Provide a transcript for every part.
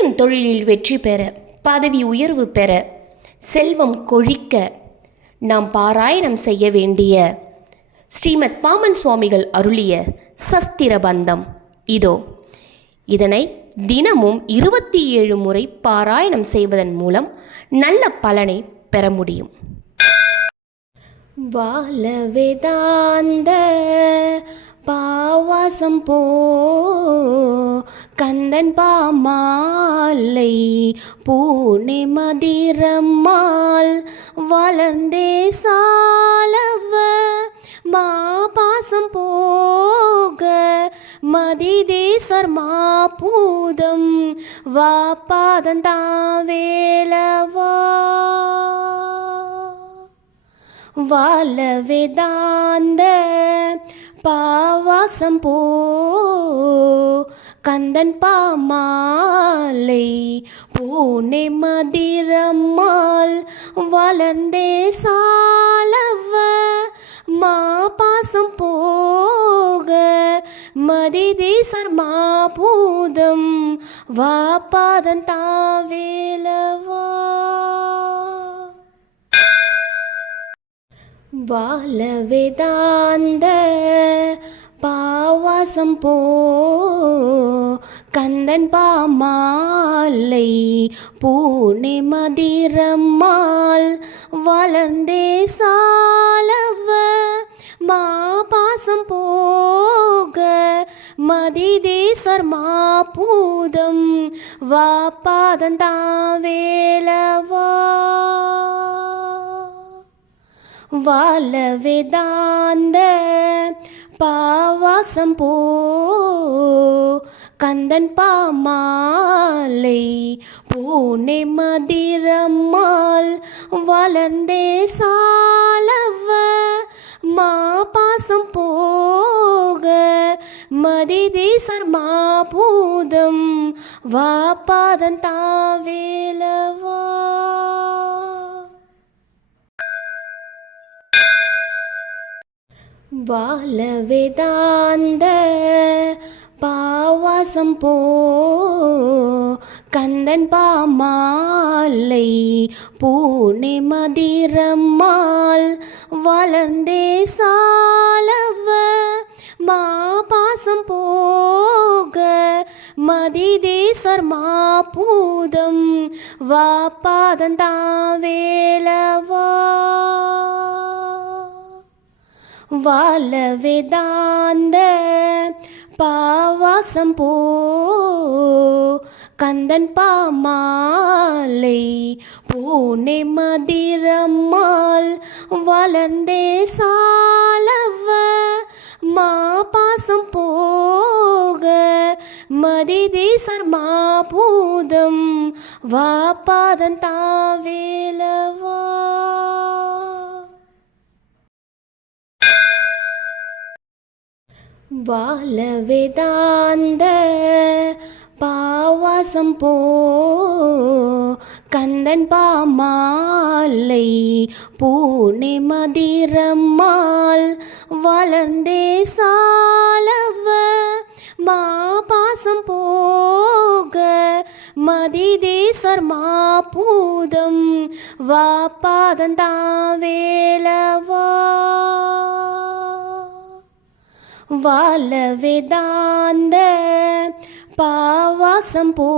செய்யும் தொழிலில் வெற்றி பெற பதவி உயர்வு பெற செல்வம் கொழிக்க நாம் பாராயணம் செய்ய வேண்டிய ஸ்ரீமத் பாமன் சுவாமிகள் அருளிய சஸ்திர பந்தம் இதோ இதனை தினமும் இருபத்தி ஏழு முறை பாராயணம் செய்வதன் மூலம் நல்ல பலனை பெற முடியும். வாழ வேதாந்த பாவாசம் போ கந்தன் பாமாலை பூனை மதிரம்மாள் வளர்ந்தே சாலவ மா பாசம் போக மதிதேசர் மாபூதம் வா பாதந்தாவேலவா வாழ வேதாந்த பாவாசம் போ கந்தன் பாமாலை பூனை மதிரம்மாள் வளர்ந்தே சாலவ மா பாசம் போக மதிதேசர் மாபூதம் வா பாதன் தாவேலவா. வாழ வேதாந்த பாவாசம் போ. கந்தன் பாமாலை பூனை மதிரம்மாள் வளர்ந்தே சாலவ. மா பாசம் போக மதிதேசர் மாபூதம் வா பாதந்தாவேலவா வாழ வேதாந்த பாவாசம் போ கந்தன் பாமாலை பூனை மதிரம்மாள் வளர்ந்தே சாலவ மா பாசம் போக மதிதேசர் மாபூதம் வா பாதன் தாவேலவா. வாழ வேதாந்த பாவாசம் போ கந்தன் பாமாலை பூனை மதிரம்மாள். வளர்ந்தே சாலவ மா பாசம் போக மதிதேசர் மாபூதம். வா பாதந்தாவேலவா வாழ வேதாந்த பாவாசம் போ. கந்தன் பாமாலை பூனே மதிரம்மாள் வளர்ந்தே சாலவ. மா பாசம் போக மதிதேசர் மாபூதம் வா பாதன் தாவேலவா. வாழ வேதாந்த பாவாசம் போ கந்தன் பாமாலை பூனை மதிரம்மாள் வளர்ந்தே சாலவ மாபாசம் போக மதிதேசர் மாபூதம் வா பாதந்தாவேலவா வாழ வேதாந்த பாவாசம் போ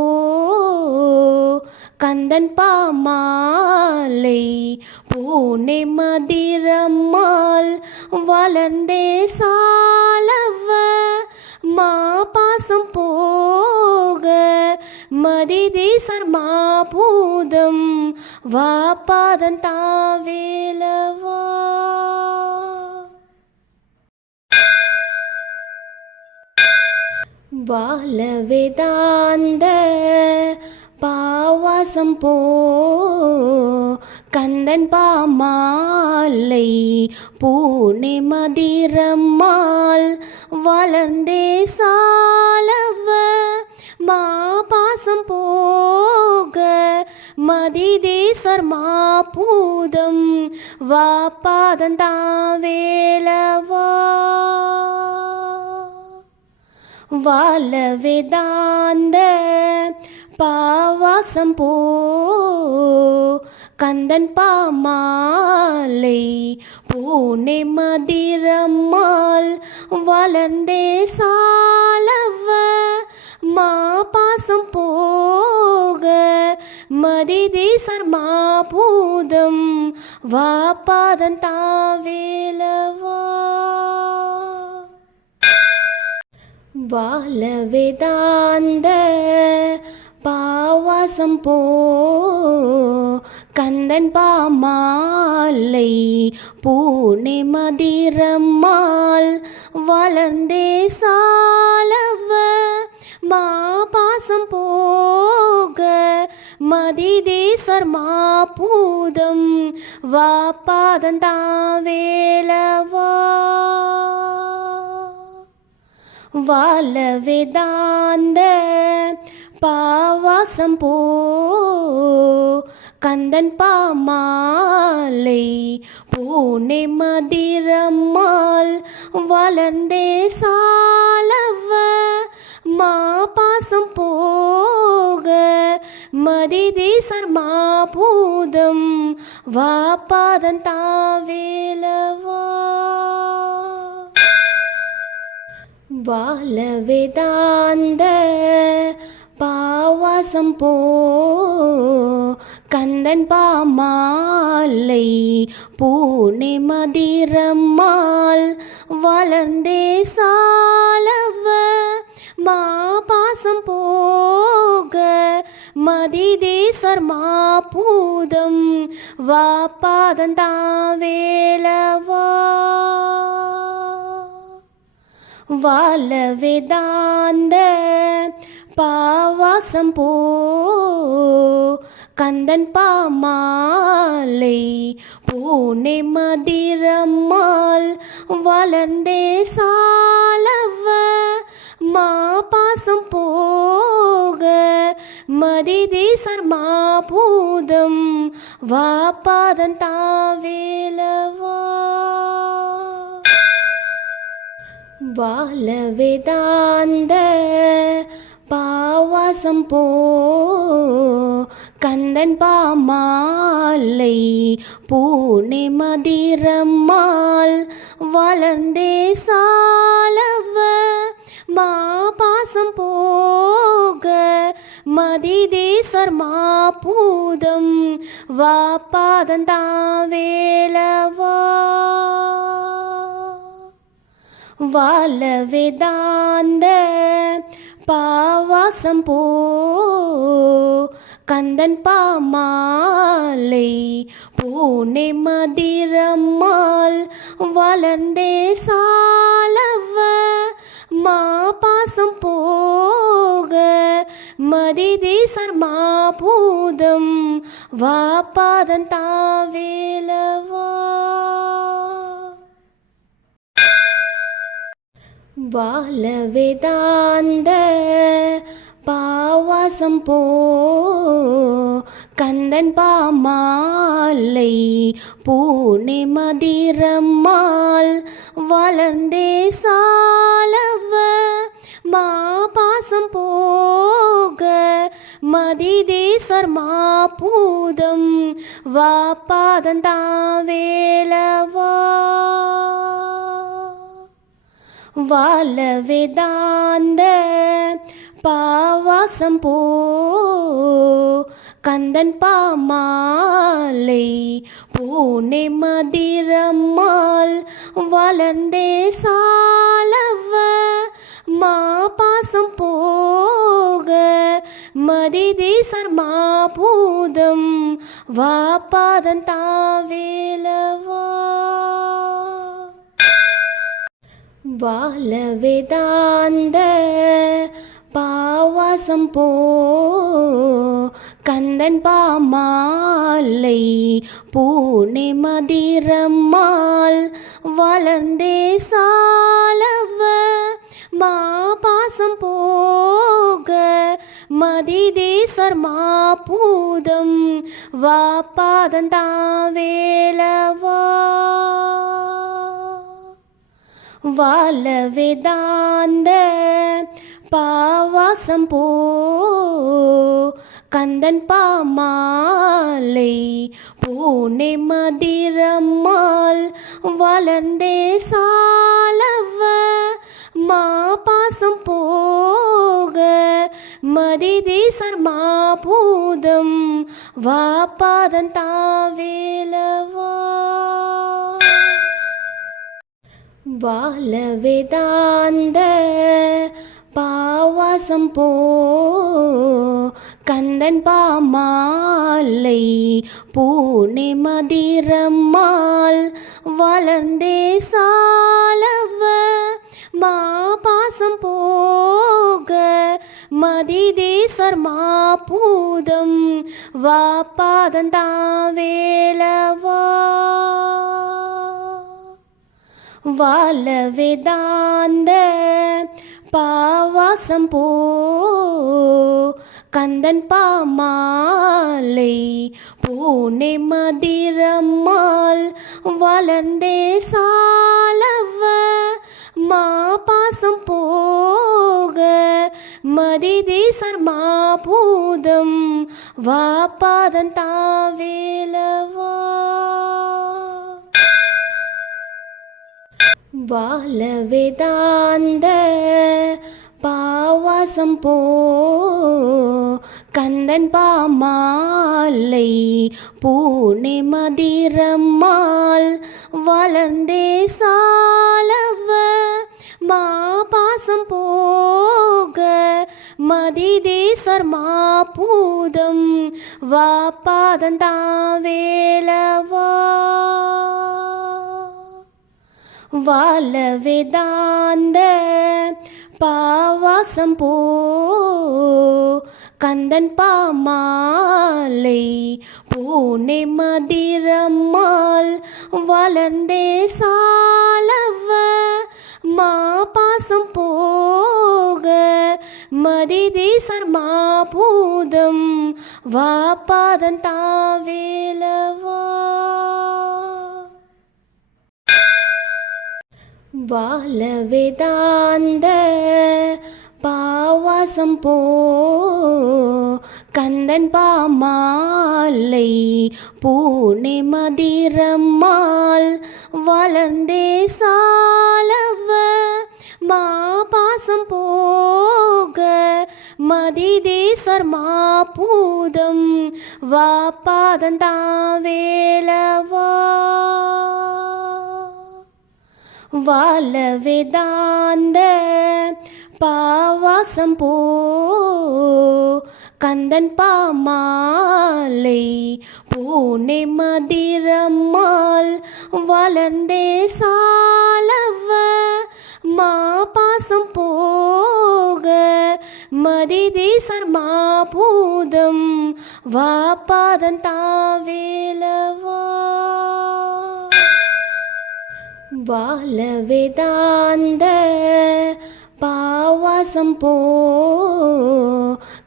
கந்தன் பாமாலை பூனே மதிரம்மாள் வளர்ந்தே சாலவ மா பாசம் போக மதிதேசர் மாபூதம் வா பாதன் தாவேலவா வேதாந்த பாவாசம் போ கந்தன் பாமாலை பூனை மதிரம்மாள் வளர்ந்தே சாலவ மாபாசம் போக மதிதேசர் மாபூதம் வா பாதந்தாவேலவா வாழ வேதாந்த பாவாசம் போ கந்தன் பாமாலை பூனே மதிரம்மாள் வளர்ந்தே சாலவ மா பாசம் போக மதிதி சர்மா பூதம் வா பாதன் தாவேலவா. வாழ வேதாந்த பாவாசம் போ கந்தன் பாமாலை பூனை மதிரம்மாள் வளர்ந்தே சாலவ மா பாசம் போக மதிதேசர் சர்மா பூதம் வா பாதந்தாவேலவா வாழ வேதாந்த பாவாசம் போ கந்தன் பாமாலை பூனே மதிரம்மாள். வளர்ந்தே சாலவ மா பாசம் போக மதிதே சர்மா பூதம் வா பாதம் தாவேலவா. வாழ வேதாந்த பாவாசம் போ கந்தன் பாமாலை பூனை மதிரம்மாள். வளர்ந்தே சாலவ மா பாசம் போக மதிதே சர்மா பூதம் வா பாதந்தாவேலவா வாழ வேதாந்த பாவாசம் போ கந்தன் பாமாலை பூனை மதிரம்மாள் வளர்ந்தே சாலவ மா பாசம் போக மதிதே சர்மா பூதம் வா பாதன் தாவேலவா. வாழ வேதாந்த பாவாசம் போ கந்தன் பாமாலை பூனை மதிரம்மாள். வளர்ந்தே சாலவ மா பாசம் போக மதிதே சர்மா பூதம் வா பாதந்தாவேலவா வாழ வேதாந்த பாவாசம் போ கந்தன் பாமாலை பூனை மதிரம்மாள் வளர்ந்தே சாலவ மா பாசம் போக மதிதே சர்மா பூதம் வா பாதம் தாவேலவா. வாழ வேதாந்த பாவாசம் போ கந்தன் பாமாலை பூனை மதிரம்மாள். வளர்ந்தே சாலவ மா பாசம் போக மதிதே சர்மா பூதம் வா பாதந்தாவேலவா வாழ வேதாந்த பாவாசம் போ கந்தன் பாமாலை பூனை மதிரம்மாள் வளர்ந்தே சாலவ. மா பாசம் போக மதிதே சர்மா பூதம் வா பாதம் தாவேலவா. வாழவேதாந்த. பாவாசம் போ கந்தன் பாமாலை பூனை மதிரம்மாள். வளர்ந்தே சாலவ மா பாசம் போக மதிதேசர் சர்மா பூதம் வா பாதந்தாவேலவா வாழ வேதாந்த பாவாசம் போ கந்தன் பாமாலை பூனே மதிரம்மாள். வளர்ந்தே சாலவ மா பாசம் போக மதிதி சர்மா பூதம் வா பாதம் தாவேலவா. வாழ வேதாந்த பாவாசம் போ கந்தன் பாமாலை பூனை மதிரம்மாள் வளர்ந்தே சாலவ மா பாசம் போக மதிதே சர்மா பூதம் வா பாதந்தாவேலவா வாழ வேதாந்த பாவாசம் போ கந்தன் பாமாலை பூனே மதிரம்மாள். வளர்ந்தே சாலவ மா பாசம் போக மதிதே சர்மா பூதம் வா பாதம் தாவேலவா. வாழ வேதாந்த பாவாசம் போ கந்தன் பாமாலை பூனை மதிரம்மாள் வளர்ந்தே சாலவ மா பாசம் போக மதிதேசர் சர்மா பூதம் வா பாதந்தாவேலவா வாழ வேதாந்த பாவாசம் போ கந்தன் பாமாலை பூனே மதிரம்மாள் வளர்ந்தே சாலவ மா பாசம் போக மதிதே சர்மா பூதம் வா பாதன் தாவேலவா. வாழ வேதாந்த பாவாசம் போ கந்தன் பாமாலை பூனை மதிரம்மாள். வளர்ந்தே சாலவ மா பாசம் போக மதிதேசர் சர்மா பூதம் வா பாதந்தாவேலவா வாழ வேதாந்த பாவாசம் போ கந்தன் பாமாலை பூனே மதிரம்மாள் வளர்ந்தே சாலவ. மா பாசம் போக மதிதே சர்மா பூதம் வா பாதன் தாவேலவா. வாழ வேதாந்த பாவாசம் போ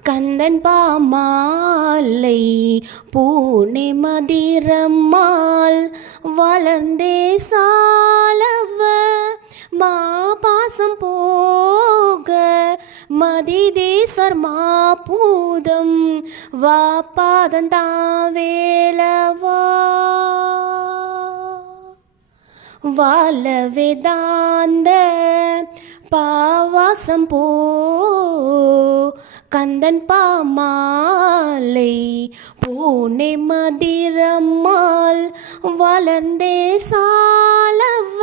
கந்தன் பாமாலை பூனை மதிரம்மாள். வளர்ந்தே சாலவ மா பாசம் போக மதிதேசர் சர்மா பூதம் வா பாதந்தாவேலவா வாழ வேதாந்த பாவாசம் போ கந்தன் பாமாலை பூனே மதிரம்மாள் வளர்ந்தே சாலவ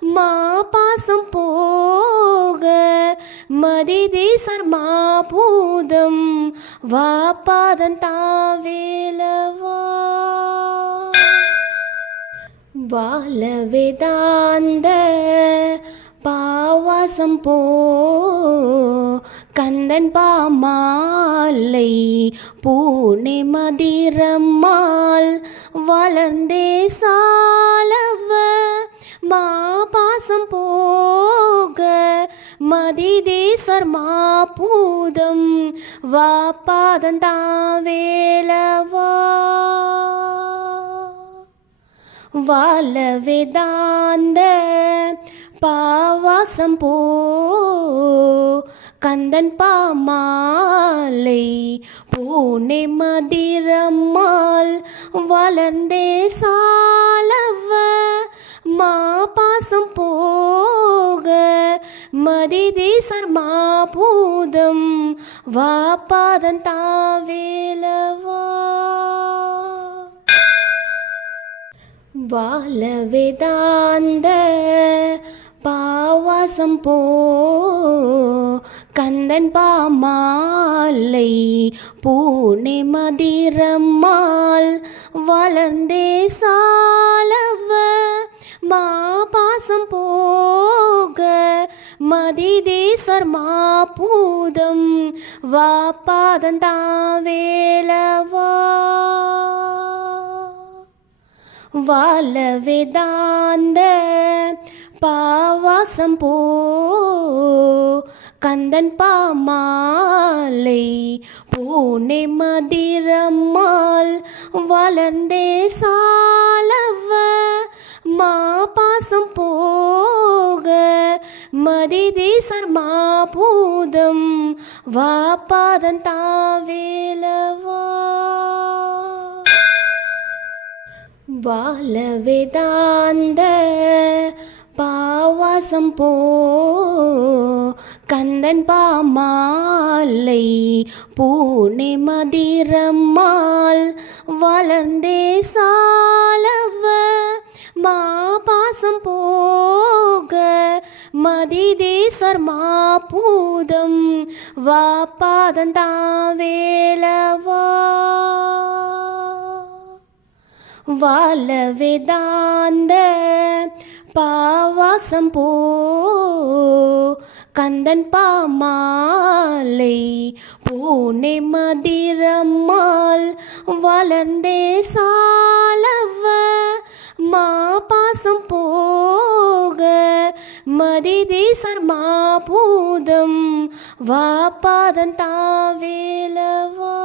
மா பாசம் போக மதிதே சர்மா பூதம் வா பாதன் தாவேலவா. வாழ வேதாந்த பாவாசம் போ கந்தன் பாமாலை பூனை மதிரம்மாள். வளர்ந்தே சாலவ மா பாசம் போக மதிதேசர் சர்மா பூதம் வா பாதந்தாவேலவா வாழ வேதாந்த பாவாசம் போ கந்தன் பாமாலை பூனே மதிரம்மாள். வளர்ந்தே சாலவ மா பாசம் போக மதிதேசர் மாபூதம். வா பாதம் தாவேலவா. வாழவேதாந்த. பாவாசம் போ கந்தன் பாமாலை பூனை மதிரம்மாள். வளர்ந்தே சாலவ மா பாசம் போக மதிதேசர் மாபூதம். வா பாதந்தாவேலவா வாழ வேதாந்த பாவாசம் போ கந்தன் பாமாலை பூனே மதிரம்மாள். வளர்ந்தே சாலவ மா பாசம் போக மதிதேசர் மாபூதம். வா பாதம் தாவேலவா. வாழ வேதாந்த பாவாசம் போ கந்தன் பாமாலை பூனை மதிரம்மாள். வளர்ந்தே சாலவ மா பாசம் போக மதிதேசர் மாபூதம். வா பாதந்தாவேலவா வாழ வேதாந்த பாவாசம் போ கந்தன் பாமாலை பூனே மதிரம்மாள். வளர்ந்தே சாலவ மா பாசம் போக மதிதேசர் மாபூதம். வா பாதம் தாவேலவா.